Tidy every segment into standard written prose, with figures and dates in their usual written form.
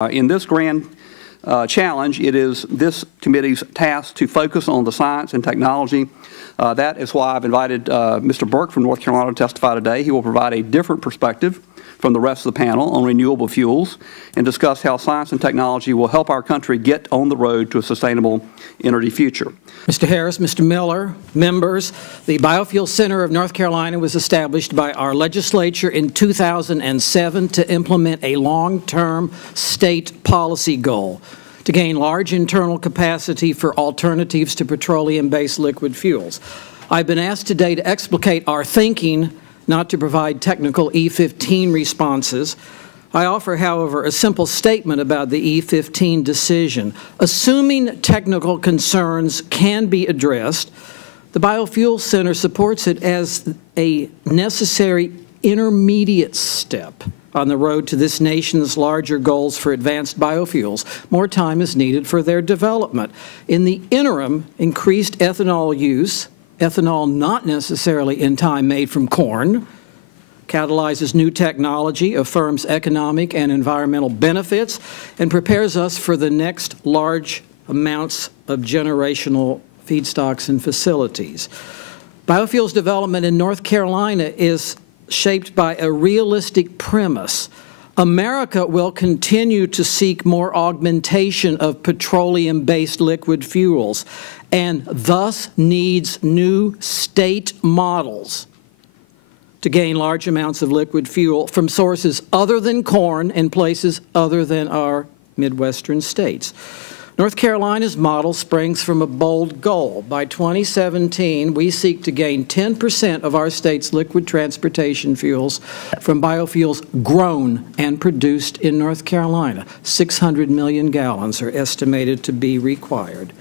In this grand challenge, it is this committee's task to focus on the science and technology. That is why I've invited Mr. Burke from North Carolina to testify today. He will provide a different perspective from the rest of the panel on renewable fuels and discuss how science and technology will help our country get on the road to a sustainable energy future. Mr. Harris, Mr. Miller, members, the Biofuel Center of North Carolina was established by our legislature in 2007 to implement a long-term state policy goal to gain large internal capacity for alternatives to petroleum-based liquid fuels. I've been asked today to explicate our thinking, not to provide technical E15 responses. I offer, however, a simple statement about the E15 decision. Assuming technical concerns can be addressed, the Biofuel Center supports it as a necessary intermediate step on the road to this nation's larger goals for advanced biofuels. More time is needed for their development. In the interim, increased ethanol use, ethanol not necessarily in time made from corn, catalyzes new technology, affirms economic and environmental benefits, and prepares us for the next large amounts of generational feedstocks and facilities. Biofuels development in North Carolina is shaped by a realistic premise. America will continue to seek more augmentation of petroleum-based liquid fuels and thus needs new state models to gain large amounts of liquid fuel from sources other than corn and places other than our Midwestern states. North Carolina's model springs from a bold goal. By 2017, we seek to gain 10% of our state's liquid transportation fuels from biofuels grown and produced in North Carolina. 600 million gallons are estimated to be required.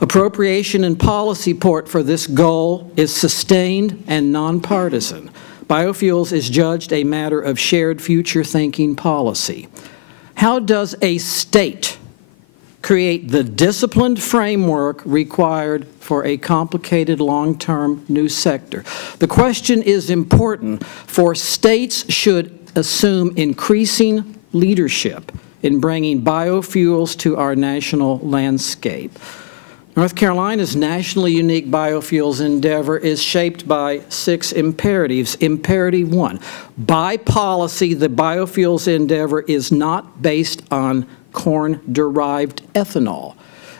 Appropriation and policy support for this goal is sustained and nonpartisan. Biofuels is judged a matter of shared future thinking policy. How does a state create the disciplined framework required for a complicated long-term new sector? The question is important, for states should assume increasing leadership in bringing biofuels to our national landscape. North Carolina's nationally unique biofuels endeavor is shaped by 6 imperatives. Imperative 1, by policy, the biofuels endeavor is not based on corn-derived ethanol.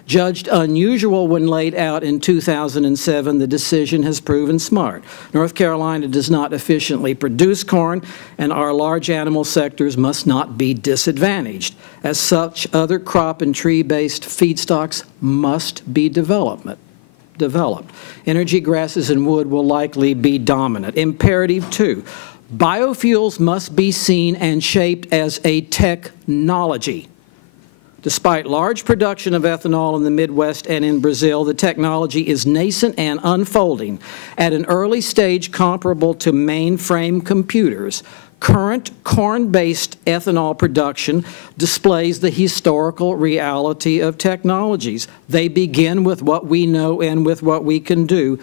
Judged unusual when laid out in 2007, the decision has proven smart. North Carolina does not efficiently produce corn, and our large animal sectors must not be disadvantaged. As such, other crop and tree-based feedstocks must be developed. Energy, grasses, and wood will likely be dominant. Imperative 2, biofuels must be seen and shaped as a technology. Despite large production of ethanol in the Midwest and in Brazil, the technology is nascent and unfolding. At an early stage comparable to mainframe computers, current corn-based ethanol production displays the historical reality of technologies. They begin with what we know and with what we can do,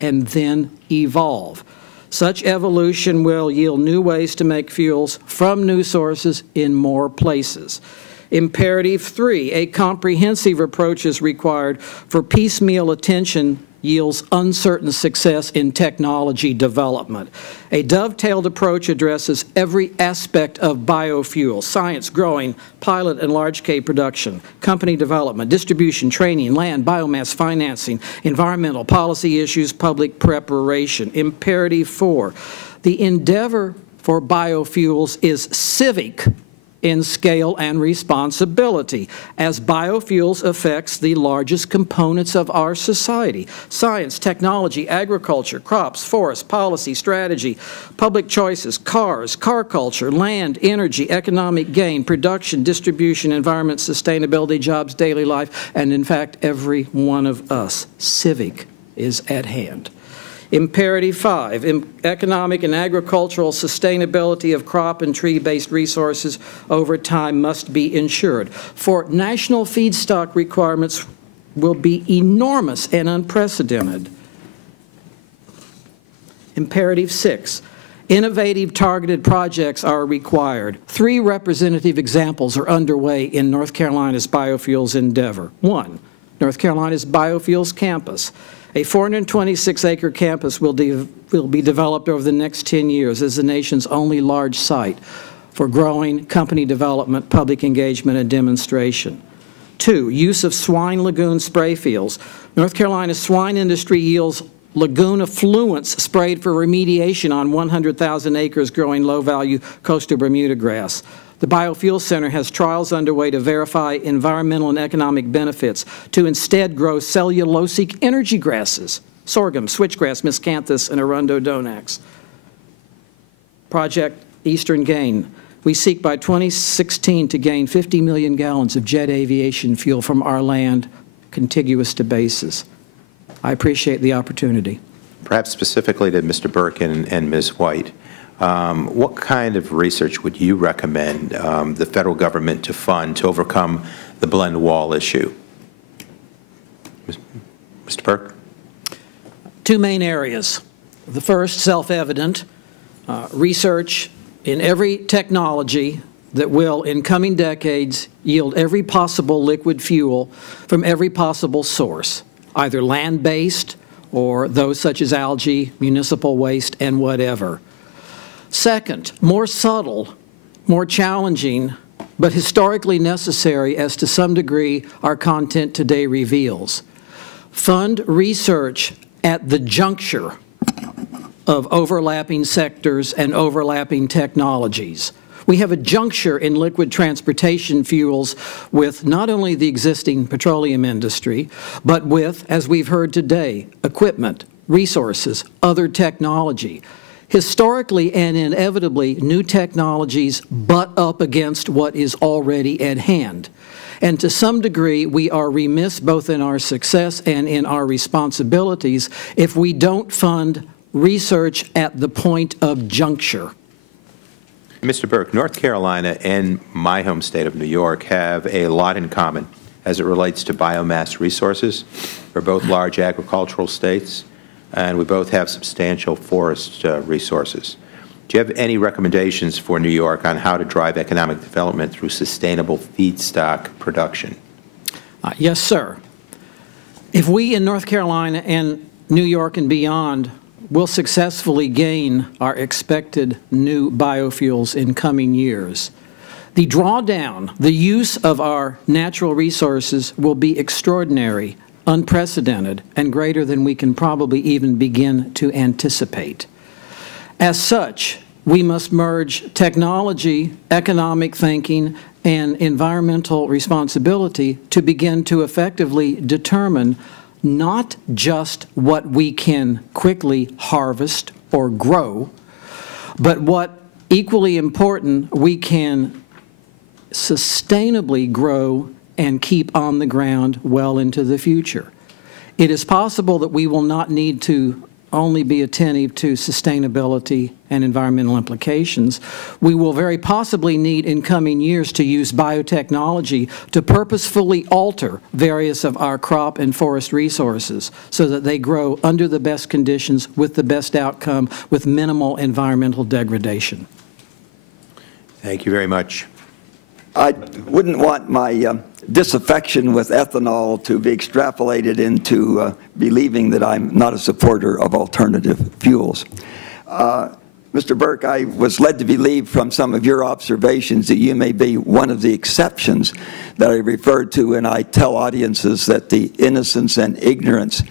and then evolve. Such evolution will yield new ways to make fuels from new sources in more places. Imperative 3, a comprehensive approach is required, for piecemeal attention yields uncertain success in technology development. A dovetailed approach addresses every aspect of biofuels: science, growing, pilot and large-scale production, company development, distribution, training, land, biomass financing, environmental policy issues, public preparation. Imperative 4, the endeavor for biofuels is civic in scale and responsibility, as biofuels affects the largest components of our society: science, technology, agriculture, crops, forests, policy, strategy, public choices, cars, car culture, land, energy, economic gain, production, distribution, environment, sustainability, jobs, daily life, and in fact, every one of us. Civic is at hand. Imperative 5, economic and agricultural sustainability of crop and tree-based resources over time must be ensured. For national feedstock requirements will be enormous and unprecedented. Imperative 6, Innovative, targeted projects are required. 3 representative examples are underway in North Carolina's biofuels endeavor. 1, North Carolina's Biofuels Campus. A 426-acre campus will be developed over the next 10 years as the nation's only large site for growing company development, public engagement, and demonstration. 2, use of swine lagoon spray fields. North Carolina's swine industry yields lagoon effluents sprayed for remediation on 100,000 acres growing low-value coastal Bermuda grass. The Biofuel Center has trials underway to verify environmental and economic benefits to instead grow cellulosic energy grasses, sorghum, switchgrass, miscanthus, and Arundodonax. Project Eastern Gain. We seek by 2016 to gain 50 million gallons of jet aviation fuel from our land contiguous to bases. I appreciate the opportunity. Perhaps specifically to Mr. Burke and Ms. White, what kind of research would you recommend the federal government to fund to overcome the blend wall issue? Mr. Burke? 2 main areas. The first, self-evident, research in every technology that will, in coming decades, yield every possible liquid fuel from every possible source, either land-based or those such as algae, municipal waste, and whatever. Second, more subtle, more challenging, but historically necessary as to some degree our content today reveals. Fund research at the juncture of overlapping sectors and overlapping technologies. We have a juncture in liquid transportation fuels with not only the existing petroleum industry, but with, as we've heard today, equipment, resources, other technology. Historically and inevitably, new technologies butt up against what is already at hand. And to some degree, we are remiss both in our success and in our responsibilities if we don't fund research at the point of juncture. Mr. Burke, North Carolina and my home state of New York have a lot in common as it relates to biomass resources. We're both large agricultural states, and we both have substantial forest resources. Do you have any recommendations for New York on how to drive economic development through sustainable feedstock production? Yes, sir. If we in North Carolina and New York and beyond will successfully gain our expected new biofuels in coming years, the drawdown, the use of our natural resources will be extraordinary, unprecedented, and greater than we can probably even begin to anticipate. As such, we must merge technology, economic thinking, and environmental responsibility to begin to effectively determine not just what we can quickly harvest or grow, but what, equally important, we can sustainably grow and keep on the ground well into the future. It is possible that we will not need to only be attentive to sustainability and environmental implications. We will very possibly need in coming years to use biotechnology to purposefully alter various of our crop and forest resources so that they grow under the best conditions with the best outcome with minimal environmental degradation. Thank you very much. I wouldn't want my disaffection with ethanol to be extrapolated into believing that I'm not a supporter of alternative fuels. Mr. Burke, I was led to believe from some of your observations that you may be one of the exceptions that I referred to when I tell audiences that the innocence and ignorance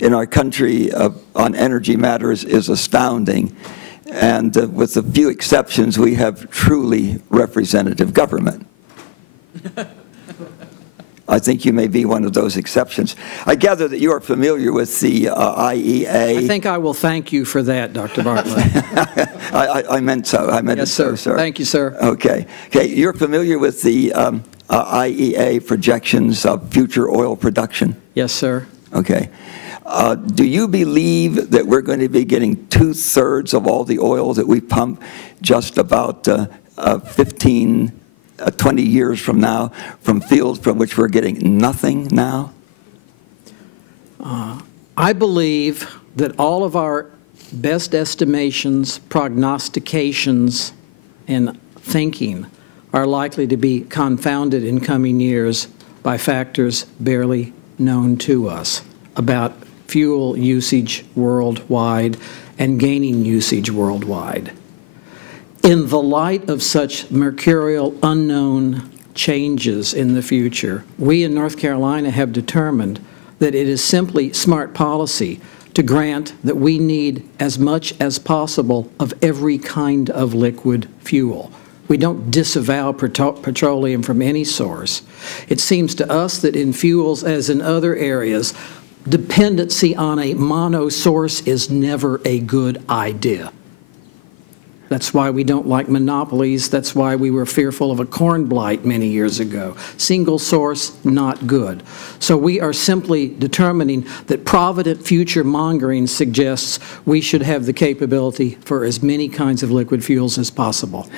in our country on energy matters is astounding. And with a few exceptions, we have truly representative government. I think you may be one of those exceptions. I gather that you are familiar with the IEA. I think I will thank you for that, Dr. Bartlett. I meant so. I meant yes, it so, sir. sir. Thank you, sir. Okay. Okay. You're familiar with the IEA projections of future oil production? Yes, sir. Okay. Do you believe that we're going to be getting 2/3 of all the oil that we pump just about 20 years from now from fields from which we're getting nothing now? I believe that all of our best estimations, prognostications, and thinking are likely to be confounded in coming years by factors barely known to us about fuel usage worldwide and gaining usage worldwide. In the light of such mercurial unknown changes in the future, we in North Carolina have determined that it is simply smart policy to grant that we need as much as possible of every kind of liquid fuel. We don't disavow petroleum from any source. It seems to us that in fuels, as in other areas, dependency on a mono source is never a good idea. That's why we don't like monopolies. That's why we were fearful of a corn blight many years ago. Single source, not good. So we are simply determining that provident future mongering suggests we should have the capability for as many kinds of liquid fuels as possible.